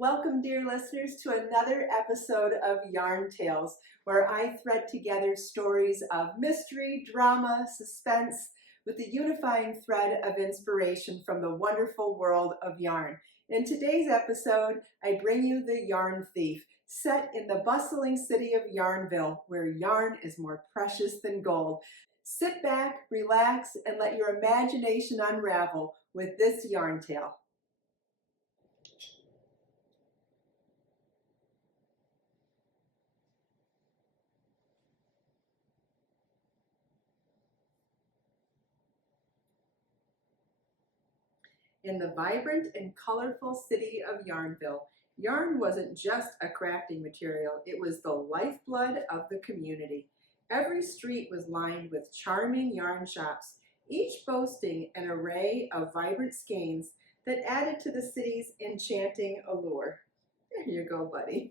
Welcome, dear listeners, to another episode of Yarn Tales, where I thread together stories of mystery, drama, suspense, with the unifying thread of inspiration from the wonderful world of yarn. In today's episode, I bring you The Yarn Thief, set in the bustling city of Yarnville, where yarn is more precious than gold. Sit back, relax, and let your imagination unravel with this yarn tale. In the vibrant and colorful city of Yarnville, yarn wasn't just a crafting material, it was the lifeblood of the community. Every street was lined with charming yarn shops, each boasting an array of vibrant skeins that added to the city's enchanting allure. There you go, buddy.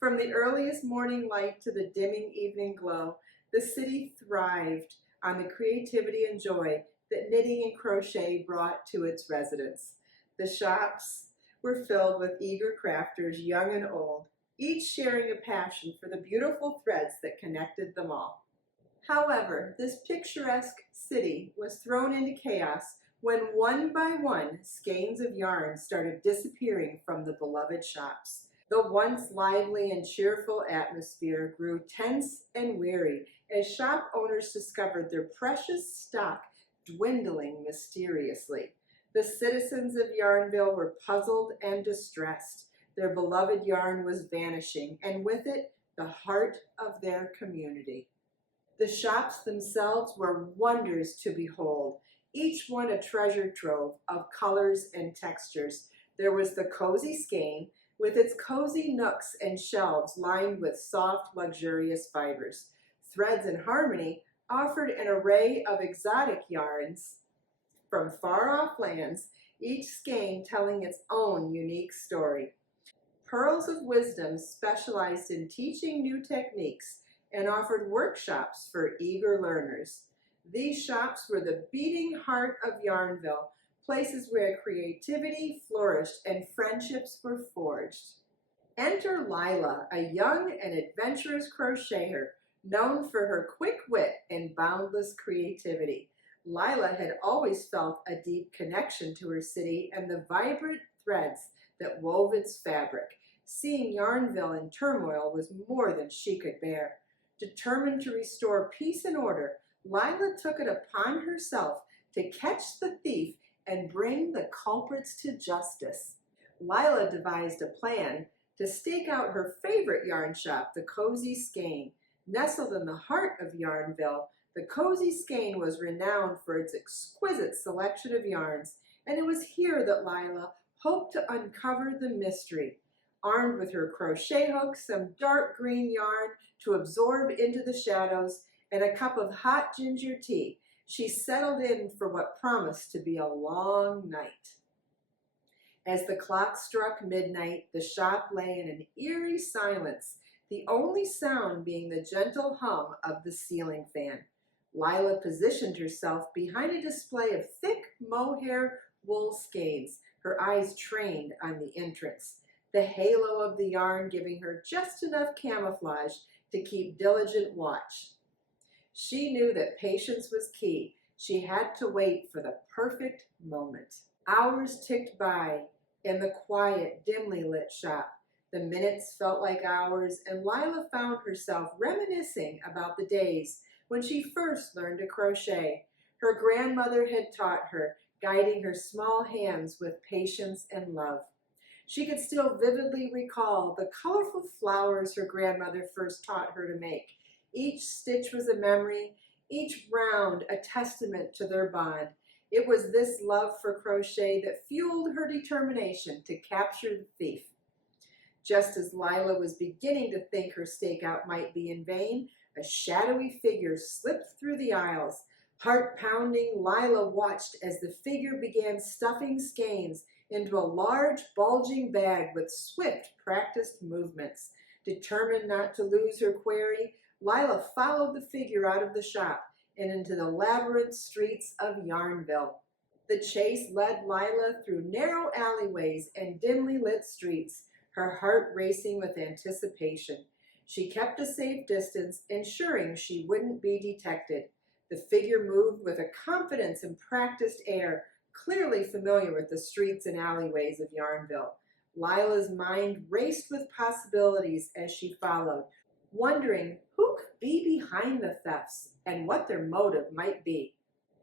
From the earliest morning light to the dimming evening glow, the city thrived on the creativity and joy that knitting and crochet brought to its residents. The shops were filled with eager crafters, young and old, each sharing a passion for the beautiful threads that connected them all. However, this picturesque city was thrown into chaos when one by one skeins of yarn started disappearing from the beloved shops. The once lively and cheerful atmosphere grew tense and weary as shop owners discovered their precious stock dwindling mysteriously. The citizens of Yarnville were puzzled and distressed. Their beloved yarn was vanishing, and with it, the heart of their community. The shops themselves were wonders to behold, each one a treasure trove of colors and textures. There was the cozy skein, with its cozy nooks and shelves lined with soft, luxurious fibers. Threads in Harmony offered an array of exotic yarns from far-off lands, each skein telling its own unique story. Pearls of Wisdom specialized in teaching new techniques and offered workshops for eager learners. These shops were the beating heart of Yarnville, places where creativity flourished and friendships were forged. Enter Lila, a young and adventurous crocheter known for her quick wit and boundless creativity. Lila had always felt a deep connection to her city and the vibrant threads that wove its fabric. Seeing Yarnville in turmoil was more than she could bear. Determined to restore peace and order, Lila took it upon herself to catch the thief and bring the culprits to justice. Lila devised a plan to stake out her favorite yarn shop, the Cozy Skein. Nestled in the heart of Yarnville, the Cozy Skein was renowned for its exquisite selection of yarns, and it was here that Lila hoped to uncover the mystery. Armed with her crochet hook, some dark green yarn to absorb into the shadows, and a cup of hot ginger tea, she settled in for what promised to be a long night. As the clock struck midnight, the shop lay in an eerie silence, the only sound being the gentle hum of the ceiling fan. Lila positioned herself behind a display of thick mohair wool skeins, her eyes trained on the entrance, the halo of the yarn giving her just enough camouflage to keep diligent watch. She knew that patience was key. She had to wait for the perfect moment. Hours ticked by in the quiet, dimly lit shop. The minutes felt like hours, and Lila found herself reminiscing about the days when she first learned to crochet. Her grandmother had taught her, guiding her small hands with patience and love. She could still vividly recall the colorful flowers her grandmother first taught her to make. Each stitch was a memory, each round a testament to their bond. It was this love for crochet that fueled her determination to capture the thief. Just as Lila was beginning to think her stakeout might be in vain, a shadowy figure slipped through the aisles. Heart-pounding, Lila watched as the figure began stuffing skeins into a large, bulging bag with swift, practiced movements. Determined not to lose her quarry, Lila followed the figure out of the shop and into the labyrinth streets of Yarnville. The chase led Lila through narrow alleyways and dimly lit streets, her heart racing with anticipation. She kept a safe distance, ensuring she wouldn't be detected. The figure moved with a confidence and practiced air, clearly familiar with the streets and alleyways of Yarnville. Lila's mind raced with possibilities as she followed, wondering who could be behind the thefts and what their motive might be.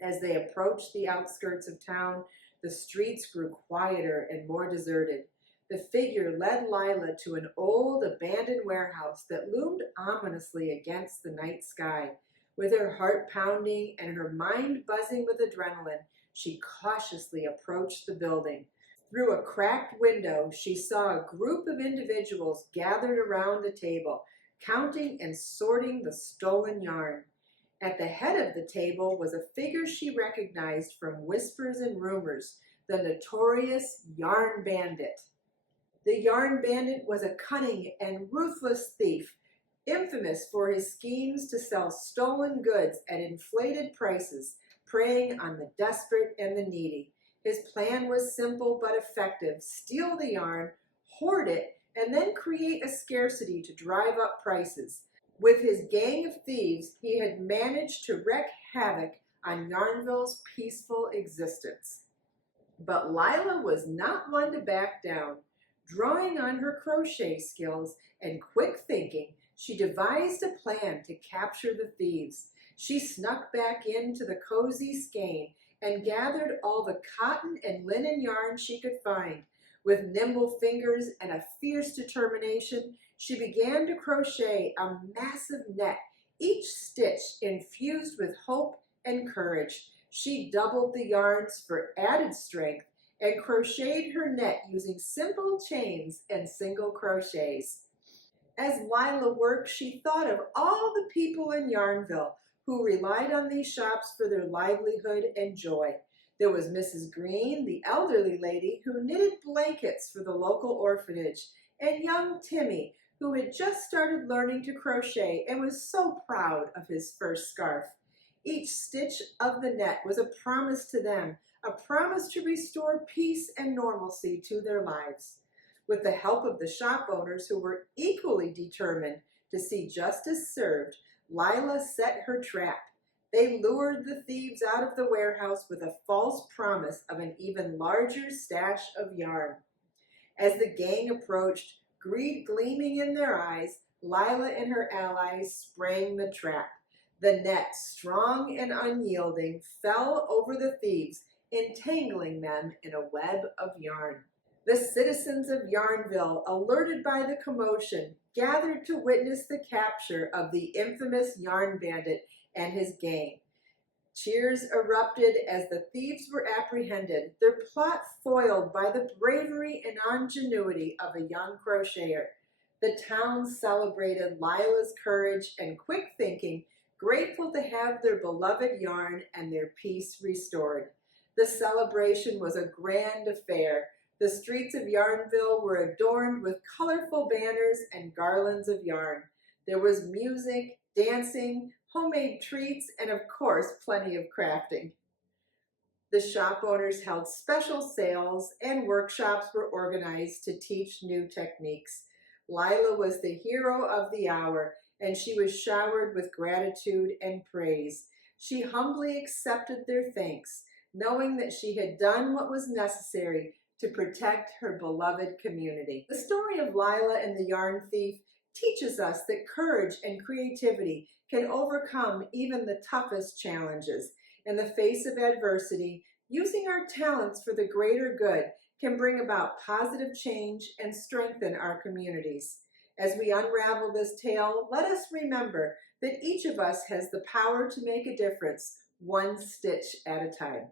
As they approached the outskirts of town, the streets grew quieter and more deserted. The figure led Lila to an old, abandoned warehouse that loomed ominously against the night sky. With her heart pounding and her mind buzzing with adrenaline, she cautiously approached the building. Through a cracked window, she saw a group of individuals gathered around the table, counting and sorting the stolen yarn. At the head of the table was a figure she recognized from whispers and rumors, the notorious Yarn Bandit. The Yarn Bandit was a cunning and ruthless thief, infamous for his schemes to sell stolen goods at inflated prices, preying on the desperate and the needy. His plan was simple but effective: steal the yarn, hoard it, and then create a scarcity to drive up prices. With his gang of thieves, he had managed to wreak havoc on Yarnville's peaceful existence. But Lila was not one to back down. Drawing on her crochet skills and quick thinking, she devised a plan to capture the thieves. She snuck back into the cozy skein and gathered all the cotton and linen yarn she could find. With nimble fingers and a fierce determination, she began to crochet a massive net, each stitch infused with hope and courage. She doubled the yarns for added strength and crocheted her net using simple chains and single crochets. As Lila worked, she thought of all the people in Yarnville who relied on these shops for their livelihood and joy. There was Mrs. Green, the elderly lady who knitted blankets for the local orphanage, and young Timmy, who had just started learning to crochet and was so proud of his first scarf. Each stitch of the net was a promise to them, a promise to restore peace and normalcy to their lives. With the help of the shop owners, who were equally determined to see justice served, Lila set her trap. They lured the thieves out of the warehouse with a false promise of an even larger stash of yarn. As the gang approached, greed gleaming in their eyes, Lila and her allies sprang the trap. The net, strong and unyielding, fell over the thieves, entangling them in a web of yarn. The citizens of Yarnville, alerted by the commotion, gathered to witness the capture of the infamous Yarn Bandit and his gang. Cheers erupted as the thieves were apprehended, their plot foiled by the bravery and ingenuity of a young crocheter. The town celebrated Lila's courage and quick thinking, grateful to have their beloved yarn and their peace restored. The celebration was a grand affair. The streets of Yarnville were adorned with colorful banners and garlands of yarn. There was music, dancing, homemade treats, and of course, plenty of crafting. The shop owners held special sales and workshops were organized to teach new techniques. Lila was the hero of the hour, and she was showered with gratitude and praise. She humbly accepted their thanks, knowing that she had done what was necessary to protect her beloved community. The story of Lila and the Yarn Thief teaches us that courage and creativity can overcome even the toughest challenges. In the face of adversity, using our talents for the greater good can bring about positive change and strengthen our communities. As we unravel this tale, let us remember that each of us has the power to make a difference, one stitch at a time.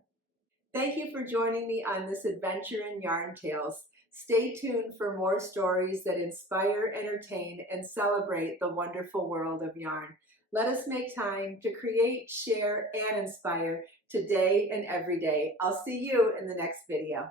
Thank you for joining me on this adventure in Yarn Tales. Stay tuned for more stories that inspire, entertain, and celebrate the wonderful world of yarn. Let us make time to create, share, and inspire today and every day. I'll see you in the next video.